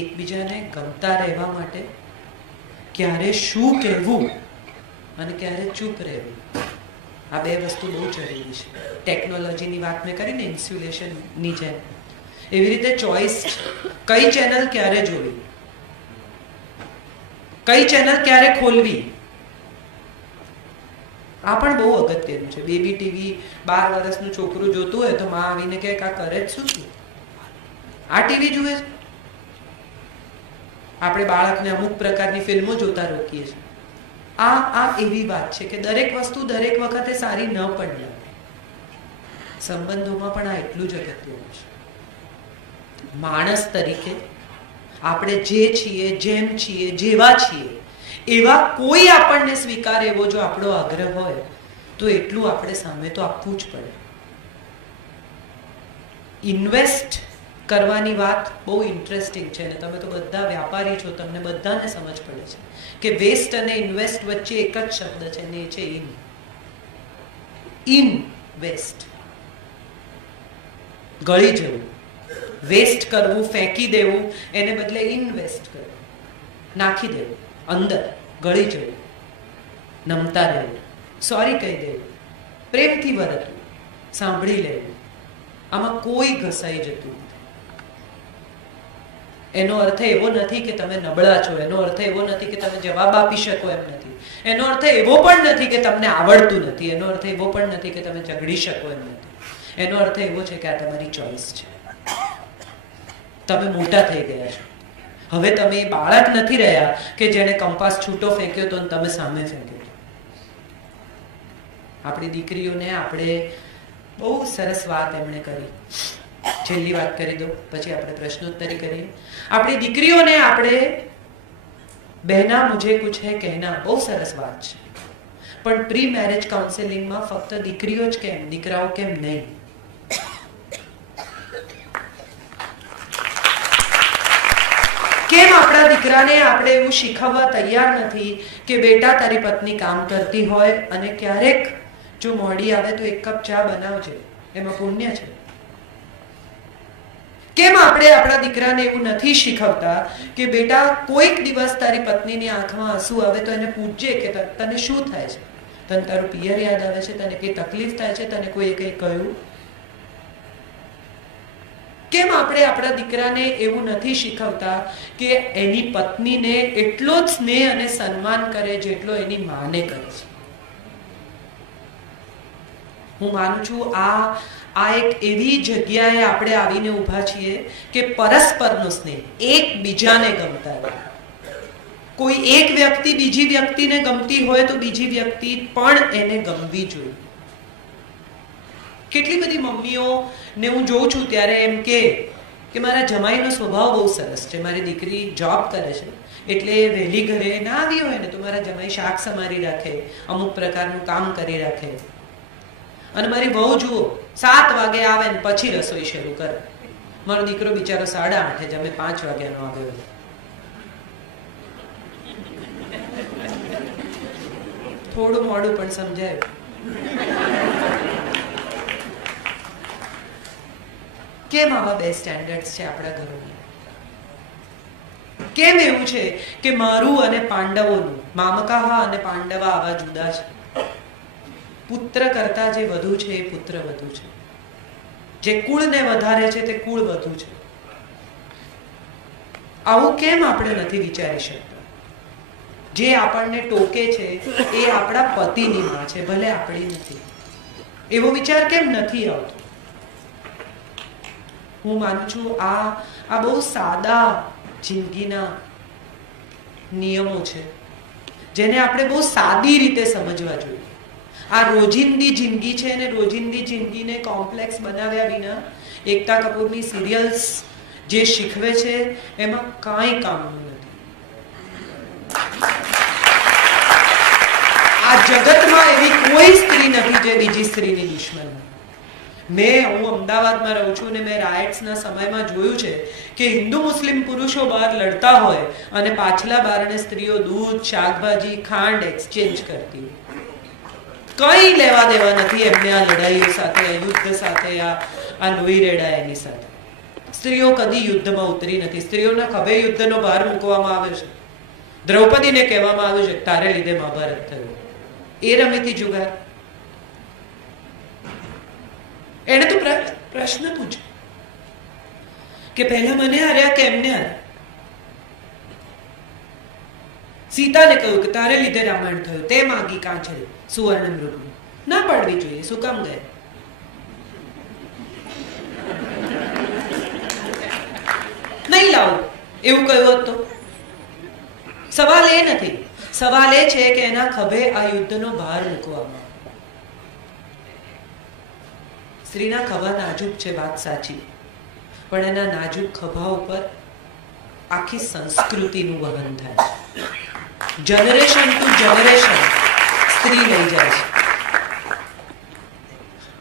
એકબીજાને ગમતા રહેવા માટે ક્યારે શું કહેવું અને ક્યારે ચૂપ રહેવું, આ બે વસ્તુ બહુ જરૂરી છે. ટેકનોલોજીની વાત મેં કરીને ઇન્સ્યુલેશનની જેમ, એવી રીતે ચોઇસ, કઈ ચેનલ ક્યારે જોવી, કઈ ચેનલ ક્યારે ખોલવી, આ પણ બહુ અગત્યનું છે. બેબી ટીવી 12 વર્ષનું છોકરું જોતું હોય તો માં આવીને કહે આ કરે જ શું છું, આ ટીવી જુએ છે. આપણે બાળકને અમુક પ્રકારની ફિલ્મો જોતા રોકીએ છીએ. આ એવી વાત છે કે દરેક વસ્તુ દરેક વખતે સારી ન પણ લાગે. સંબંધોમાં પણ આ એટલું જ અગત્યનું છે. માણસ તરીકે આપણે જે છીએ, જેમ છીએ, જેવા છીએ એવા કોઈ આપણને સ્વીકાર એવો જો આપણો આગ્રહ હોય તો એટલું આપણે સામે તો આપવું જ પડે. ઇન્વેસ્ટ કરવાની વાત બહુ ઇન્ટરેસ્ટિંગ છે અને તમે તો બધા વ્યાપારી છો, તમને બધાને સમજ પડે છે કે વેસ્ટ અને ઇન્વેસ્ટ વચ્ચે એક જ શબ્દ છે ને એ છે ઇનવેસ્ટ. ગળી જવું, વેસ્ટ કરવું, ફેંકી દેવું, એને બદલે ઇન્વેસ્ટ કરવું, નાખી દેવું, અંદર ગળી જવું, નમતા રહેવું, સોરી કહી દેવું, પ્રેમથી વર્તવું, સાંભળી લેવું, આમાં કોઈ ઘસાઈ જતું નથી. એનો અર્થ એવો નથી કે તમે નબળા છો, એનો અર્થ એવો નથી કે તમે જવાબ આપી શકો એમ નથી, એનો અર્થ એવો પણ નથી કે તમને આવડતું નથી, એનો અર્થ એવો પણ નથી કે તમે ઝઘડી શકો એમ નથી. એનો અર્થ એવો છે કે આ તમારી ચોઇસ છે. તમે મોટા થઈ ગયા છો. હવે તમે એ બાળક નથી રહ્યા કે જેને કંપાસ છૂટો ફેંક્યો તો તમે સામે ફેંક્યો. આપણી દીકરીઓને આપણે બહુ સરસ વાત એમણે કરી. છેલ્લી વાત કરી દો પછી આપણે પ્રશ્નોત્તરી કરીએ. આપણી દીકરીઓને આપણે બહેના મુझे कुछ है कहना, બહુ સરસ વાત છે. પણ પ્રી મેરેજ કાઉન્સેલિંગમાં ફક્ત દીકરીઓ જ કેમ, દીકરાઓ કેમ નહીં? કેમ આપણા દીકરાને આપણે એવું શીખવવા તૈયાર નથી કે બેટા તારી પત્ની કામ કરતી હોય અને ક્યારેક જો મોડી આવે તો એક કપ ચા બનાવજે, એમાં પુણ્ય છે. કેમ આપણે આપણા દીકરાને એવું નથી શીખવતા કે બેટા કોઈક દિવસ તારી પત્નીની આંખમાં આંસુ આવે તો એને પૂછજે કે તને શું થાય છે, તને તારું પિયર યાદ આવે છે, તને કઈ તકલીફ થાય છે, તને કોઈ કંઈ કહ્યું? કેમ આપણે આપણા દીકરાને એવું નથી શીખવતા કે એની પત્નીને એટલો જ સ્નેહ અને સન્માન કરે જેટલો એની માને કરે છે? હું માનું છું આ એક એવી જગ્યાએ આપણે આવીને ઊભા છીએ કે પરસ્પરનો સ્નેહ, એકબીજાને ગમતા રહે. કોઈ એક વ્યક્તિ બીજી વ્યક્તિને ગમતી હોય તો બીજી વ્યક્તિ પણ એને ગમવી જોઈએ. કેટલી બધી મમ્મીઓને હું જોઉં છું ત્યારે એમ કે મારા જમાઈનો સ્વભાવ બહુ સરસ છે, મારી દીકરી જોબ કરે છે એટલે વહેલી ઘરે ના આવી હોય ને તો મારા જમાઈ શાક સમારી રાખે, અમુક પ્રકારનું કામ કરી રાખે. અને મારી વહુ જુઓ 7 વાગે આવે ને પછી રસોઈ શરૂ કરે. મારો દીકરો બિચારો 8:30 જમે, 5 વાગ્યાનો આવ્યો. થોડું મોડું પણ સમજાય. કેમ આવા બે સ્ટેન્ડર્ડ્સ છે આપણા ઘરોમાં? કેમ એવું છે કે મારું અને પાંડવોનું, મામકાહ અને પાંડવા આવા જુદા છે? પુત્ર કરતા જે વધુ છે એ પુત્ર વધુ છે, જે કુળને વધારે છે તે કુળ વધુ છે. આવું કેમ આપણે નથી વિચારી શકતા? જે આપણને ટોકે છે એ આપણા પતિની માં છે, ભલે આપણી નથી. એવો વિચાર કેમ નથી આવતો? હું માનું છું આ બહુ સાદા જિંદગીના નિયમો છે જેને આપણે બહુ સાદી રીતે સમજવા જોઈએ. આ રોજિંદી જિંદગી છે અને રોજિંદી જિંદગીને કોમ્પ્લેક્સ બનાવ્યા વિના એકતા કપૂરની સિરિયલ્સ જે શીખવે છે એમાં કાંઈ કામનું નથી. આ જગતમાં એવી કોઈ સ્ત્રી નથી જે બીજી સ્ત્રીની દુશ્મન હોય. હું અમદાવાદમાં રહું છું અને મેં રાયટ્સના સમયમાં જોયું છે કે હિન્દુ મુસ્લિમ પુરુષો બહાર લડતા હોય અને પાછલા બારણે સ્ત્રીઓ દૂધ, શાકભાજી, ખાંડ એક્સચેન્જ કરતી. કઈ લેવા દેવા નથી એમને આ લડાઈઓ સાથે, આ યુદ્ધ સાથે, આ લોહી રેડા એની સાથે. સ્ત્રીઓ કદી યુદ્ધમાં ઉતરી નથી. સ્ત્રીઓના ખભે યુદ્ધનો ભાર મૂકવામાં આવ્યો છે. દ્રૌપદીને કહેવામાં આવ્યું છે તારે લીધે મહાભારત થયું. એ રમીતી જુગાર. એને તો પ્રશ્ન પૂછ્યો કે પહેલા મને હાર્યા કે એમને હાર્યા. સીતાને કહ્યું કે તારે લીધે રામાયણ થયું, તે માગી કાંચે સુવર્ણ મૃગનું. ના પાડવી જોઈએ. શું કામ ગયા? નહીં લાવું એવું કહ્યું હોત તો. સવાલ એ નથી. સવાલ એ છે કે એના ખભે આ યુદ્ધનો ભાર મૂકવામાં. સ્ત્રીના ખભા નાજુક છે, વાત સાચી, પણ એના નાજુક ખભા ઉપર આખી સંસ્કૃતિનું વહન થાય છે. જનરેશન ટુ જનરેશન સ્ત્રી લઈ જાય છે.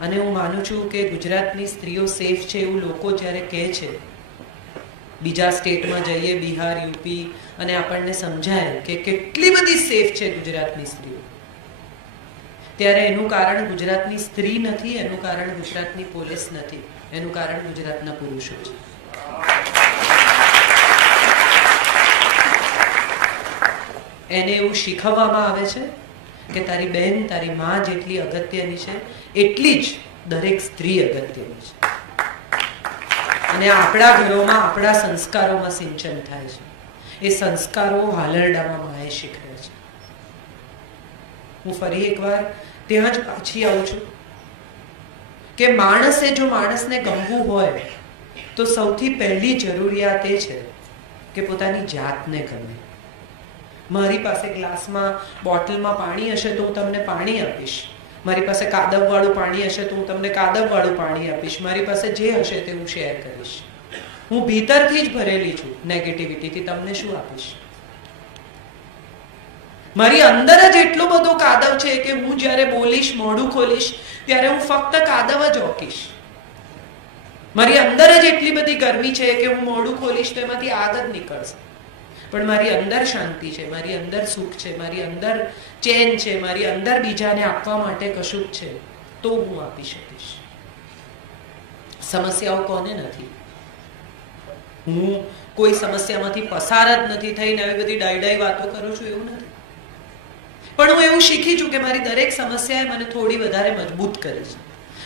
અને હું માનું છું કે ગુજરાતની સ્ત્રીઓ સેફ છે એવું લોકો જ્યારે કહે છે, બીજા સ્ટેટમાં જઈએ, બિહાર, યુપી, અને આપણને સમજાય કે કેટલી બધી સેફ છે ગુજરાતની સ્ત્રીઓ, ત્યારે એનું કારણ ગુજરાતની સ્ત્રી નથી, એનું કારણ ગુજરાતની પોલીસ નથી, એનું કારણ ગુજરાતના પુરુષો છે. એને એવું શીખવવામાં આવે છે કે તારી બહેન, તારી માં જેટલી અગત્યની છે એટલી જ દરેક સ્ત્રી અગત્યની છે. અને આપણા ઘરોમાં આપણા સંસ્કારોમાં સિંચન થાય છે. એ સંસ્કારો હાલરડામાં માએ શીખવે છે. હું ફરી એકવાર ત્યાં જ પાછી આવું છું કે માણસે જો માણસને ગમવું હોય તો સૌથી પહેલી જરૂરિયાત એ છે કે પોતાની જાતને ગમે. મારી પાસે ગ્લાસમાં, બોટલમાં પાણી હશે તો હું તમને પાણી આપીશ. મારી પાસે કાદવવાળું પાણી હશે તો હું તમને કાદવવાળું પાણી આપીશ. મારી પાસે જે હશે તે હું શેર કરીશ. હું ભીતરથી જ ભરેલી છું નેગેટિવિટીથી, તમને શું આપીશ? મારી અંદર જ એટલો બધો કાદવ છે કે હું જ્યારે બોલીશ, મોઢું ખોલીશ ત્યારે હું ફક્ત કાદવ જ ઓકીશ. મારી અંદર જ એટલી બધી ગરમી છે કે હું મોઢું ખોલીશ તો એમાંથી આગ જ નીકળશે. પણ મારી અંદર શાંતિ છે, મારી અંદર સુખ છે, મારી અંદર ચેન છે, મારી અંદર બીજાને આપવા માટે કશું જ છે, તો હું આપી શકીશ. સમસ્યાઓ કોને નથી? હું કોઈ સમસ્યામાંથી પસાર જ નથી થઈને આવી બધી ડાઈ વાતો કરું છું એવું નથી. પણ હું એવું શીખી છું કે મારી દરેક સમસ્યાએ મને થોડી વધારે મજબૂત કરી છે.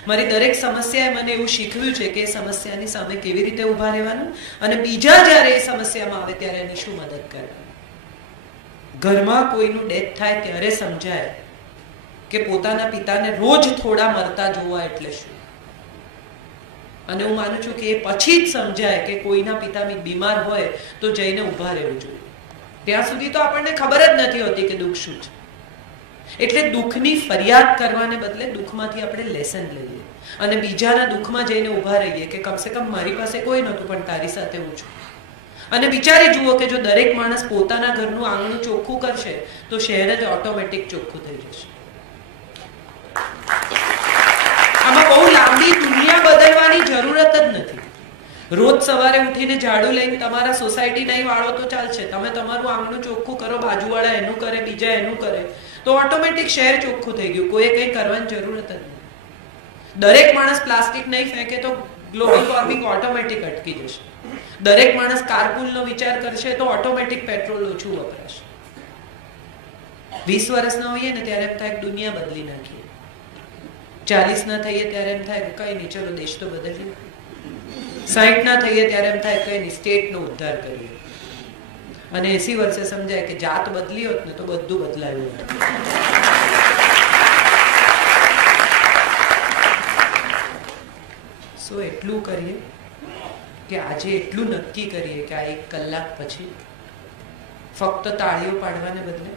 મારી દરેક સમસ્યાએ મને એવું શીખવ્યું છે કે એ સમસ્યાની સામે કેવી રીતે ઊભા રહેવાનું અને બીજા જ્યારે એ સમસ્યામાં આવે ત્યારે એની શું મદદ કરવાની. ઘરમાં કોઈનું ડેથ થાય ત્યારે સમજાય કે પોતાના પિતાને રોજ થોડા મરતા જોવા એટલે શું. અને હું માનું છું કે એ પછી જ સમજાય કે કોઈના પિતા બીમાર હોય તો જઈને ઊભા રહેવું જોઈએ. ત્યાં સુધી તો આપણને ખબર જ નથી હોતી કે દુઃખ શું છે. એટલે દુઃખની ફરિયાદ કરવાને બદલે દુઃખમાંથી આપણે લેસન લઈએ અને બીજાના દુઃખમાં જઈને ઊભા રહીએ કે કમસે કમ મારી પાસે કોઈ નહોતું પણ તારી સાથે હું છું. અને વિચારી જુઓ કે જો દરેક માણસ પોતાના ઘરનું આંગણું ચોખ્ખું કરશે તો શહેર જ ઓટોમેટિક ચોખ્ખું થઈ જશે. આમાં બહુ લાંબી દુનિયા બદલવાની જરૂરત જ નથી. રોજ સવારે ઉઠીને ઝાડુ લઈને તમારા સોસાયટી નહીં વાળો તો ચાલશે. તમે તમારું આંગણું ચોખ્ખું કરો, બાજુવાળા એનું કરે, બીજા એનું કરે, તો ઓટોમેટિક શહેર ચોખ્ખું થઈ ગયું. કોઈએ કંઈ કરવાની જરૂરત જ નહીં. દરેક માણસ પ્લાસ્ટિક નહીં ફેંકે તો ગ્લોબલ વોર્મિંગ ઓટોમેટિક અટકી જશે. દરેક માણસ કારપૂલનો વિચાર કરશે તો ઓટોમેટિક પેટ્રોલ ઓછું વપરાશે. 20 વર્ષના હોઈએ ને ત્યારે એમ થાય દુનિયા બદલી નાખીએ. 40 ના થઈએ ત્યારે એમ થાય કઈ નહીં, ચલો દેશ તો બદલીએ. 60 ના થઈએ ત્યારે એમ થાય કઈ નહીં, સ્ટેટનો ઉદ્ધાર કરીએ. અને 80 વર્ષે સમજાય કે જાત બદલી હોત ને તો બધું બદલાયું હોત. સો એટલું કરીએ કે આજે એટલું નક્કી કરીએ કે આ 1 કલાક પછી ફક્ત તાળીઓ પાડવાને બદલે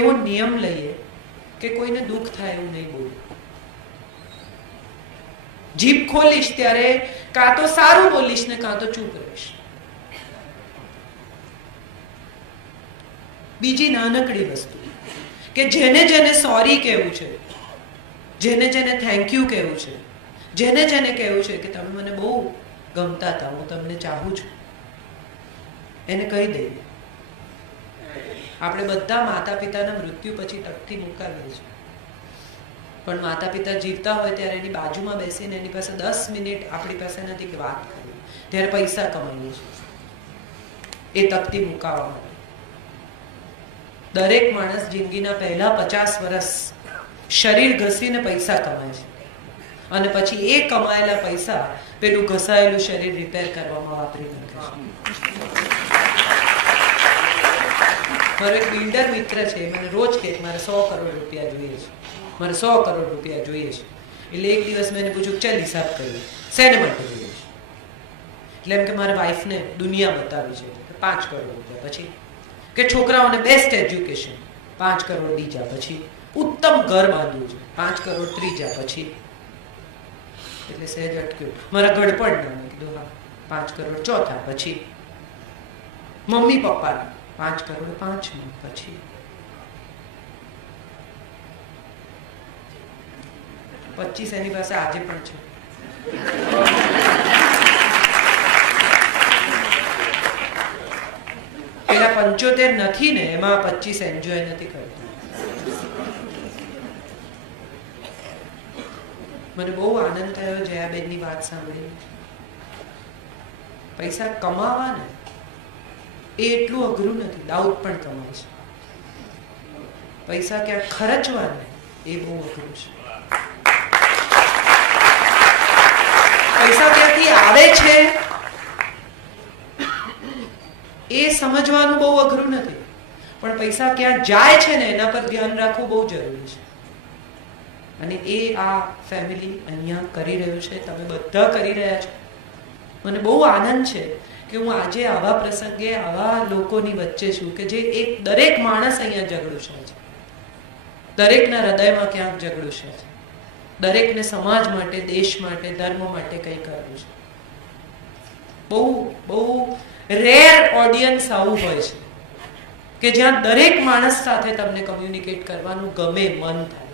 એવો નિયમ લઈએ કે કોઈને દુઃખ થાય એવું નહીં બોલું. જીભ ખોલીશ ત્યારે કાં તો સારું બોલીશ ને કાં તો ચૂપ રહીશ. બીજી નાનકડી વસ્તુ કે જેને જેને સોરી કહેવું છે, જેને જેને થેન્ક યુ કહેવું છે, જેને જેને કહેવું છે કે તમે મને બહુ ગમતા હતા, હું તમને ચાહું છું, એને કહી દઈએ. આપણે બધા માતા પિતાના મૃત્યુ પછી તકથી મુકાવીએ છીએ. પણ માતા પિતા જીવતા હોય ત્યારે એની બાજુમાં બેસીને એની પાસે 10 મિનિટ આપણી પાસે નથી કે વાત કરીએ, ત્યારે પૈસા કમાઈએ છીએ એ તકતી મુકાવવા માટે. દરેક માણસ જિંદગીના પહેલા 50 વર્ષ શરીર ઘસીને પૈસા કમાય છે અને પછી એ કમાયેલા પૈસા પેલું ઘસાયેલું શરીર રિપેર કરવામાં વાપરી નાખે છે. મારો એક બિલ્ડર મિત્ર છે, મને રોજ કહે મારે 100 કરોડ રૂપિયા જોઈએ છે, મારે 100 કરોડ રૂપિયા જોઈએ છે. એટલે એક દિવસ મેં એને પૂછ્યું ચાલ હિસાબ કરીએ શેને માટે જોઈએ છે. એટલે એમ કે મારા વાઈફને દુનિયા બતાવી છે, 5 કરોડ રૂપિયા. પછી કે છોકરાઓને બેસ્ટ એજ્યુકેશન, 5 કરોડ બીજા. પછી ઉત્તમ ઘર બાંધવું છે, 5 કરોડ ત્રીજા. પછી એટલે સહેજ અટક્યું, મારા ગડપણ ના. મેં કીધું હા, 5 કરોડ ચોથા. પછી મમ્મી પપ્પા 5 કરોડ પાંચમું. પછી 25 એની પાસે આજે પણ છે. પેલા 75 નથી ને, એમાં 25 એન્જોય નથી કરતા. મને બહુ આનંદ થયો જયાબેનની વાત સાંભળીને. પૈસા કમાવા ને એ એટલું અઘરું નથી, દાઉદ પણ કમાય છે. પૈસા ક્યાંક ખર્ચવા ને એ બહુ અઘરું છે. પૈસા ક્યાંથી આવે છે એ સમજવાનું બહુ અઘરું નથી, પણ પૈસા ક્યાં જાય છે ને એના પર ધ્યાન રાખવું બહુ જરૂરી છે. અને એ આ ફેમિલી અહીંયા કરી રહ્યું છે, તમે બધા કરી રહ્યા છો. મને બહુ આનંદ છે કે હું આજે આવા પ્રસંગે આવા લોકોની વચ્ચે છું કે જે એક દરેક માણસ અહીંયા ઝઘડું છે, દરેકના હૃદયમાં ક્યાંક ઝઘડું છે, દરેકને સમાજ માટે, દેશ માટે, ધર્મ માટે કંઈ કરવું છે. બહુ બહુ રેર ઓડિયન્સ આવું હોય છે કે જ્યાં દરેક માણસ સાથે તમને કમ્યુનિકેટ કરવાનું ગમે, મન થાય.